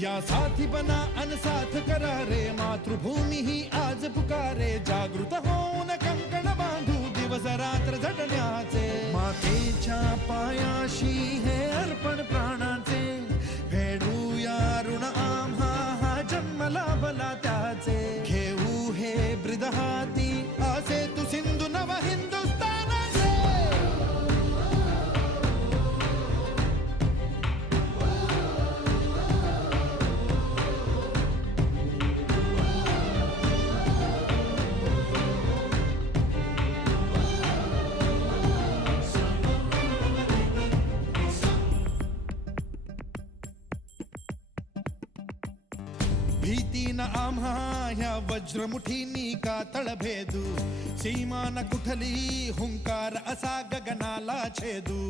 यासाठी बना अनसाथ करा रे, मातृभूमी ही आज पुकारे. जागृत होऊन कंकण बांधू, दिवस रात्र झटण्याचे. मातेच्या पायाशी हे अर्पण प्राणाचे, फेडूया ऋण आम्हा हा जन्म लाभला त्याचे. घेऊ हे ब्रिद हाती, असे तू सिंधू नव हिंदुस्तानाचे. भीती न आम्हा ह्या वज्रमुठीनी का तळभेदू. सीमा न कुठली हुंकार असा गगनाला छेदू.